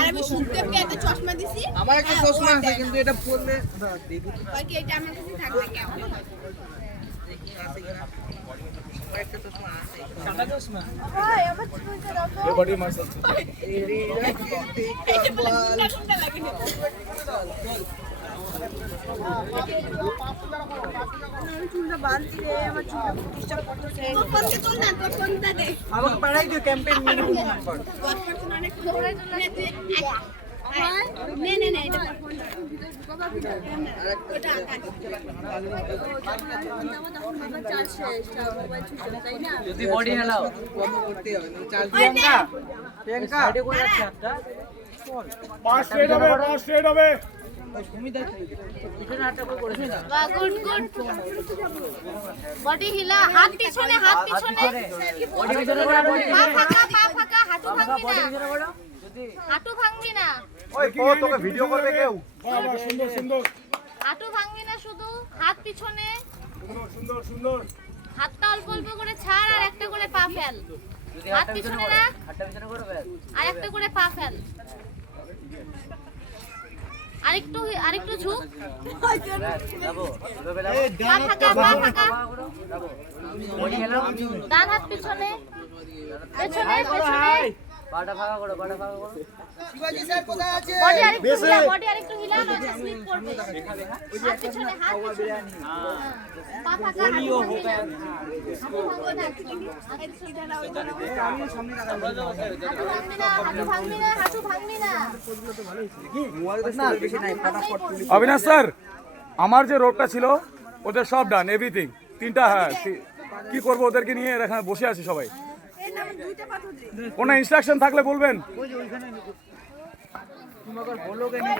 আমি সুখদেবকে একটা চশমা দিছি। আমার একটা চশমা আছে কিন্তু এটা পরলে কি এটা আমার কাছে থাকবে কেমন? একটা চশমা আছে। সাদা চশমা। ভাই আমার চুলটা দাও তো। এ বডি মাস আছে। কোনটা লাগে? চুলটা বাঁধছি রে, আমার চুলটা ডিস্টার্ব করতেছে। কোনটা চুল না, কোনটা দে। আমাকে পাঠাই দিও ক্যাম্পেইন মিনিমাম নাম্বার। 10% অনেক দৌড়াই দৌড়াই নে এটা ওটা যদি বডি হেলাও বন্ধ করতে হবে না চার্জ প্রিয়াঙ্কা প্রিয়াঙ্কা সাইডে করে রাখছে হাতটা পাস স্ট্রেট হবে তুমি দেখো পিছনে হাতটা করে করেছে না বাহ গুড বডি হিলা হাত পিছনে বডি ভিতরে করে বডি পা ফাঁকা হাঁটু ভাঙবি না যদি হাঁটু ভাঙবি না ওই ও তোকে ভিডিও করবে কেউ বাবা সুন্দর সুন্দর হাঁটু ভাঙবি না শুধু হাত পিছনে সুন্দর সুন্দর হাতটা অল্প অল্প করে ছাড় আর একটা করে পা ফেল যদি হাত পিছনে রাখ হাতটা পিছনে করবে আর একটা করে পা ফেল আরেকটু ঝুঁক যাবো পা ফাঁকা যাবো বডি হেলাও ডান হাত পিছনে পেছনে বাটা ভাগা করো শিবাজি স্যার কোথায় আছে বডি আরেকটু হিলা নয়তো স্লিপ করবে হাত পিছনে পা ফাঁকা হাঁটু ভাঙবি না অবিনাশ স্যার আমার যে রোডটা ছিল ওদের সব ডান এভরিথিং তিনটা হ্যাঁ কি করবো ওদেরকে নিয়ে এখানে বসে আছি সবাই কোনো ইনস্ট্রাকশন থাকলে বলবেন ওই যে ওইখানে তুমি আবার বলোগে না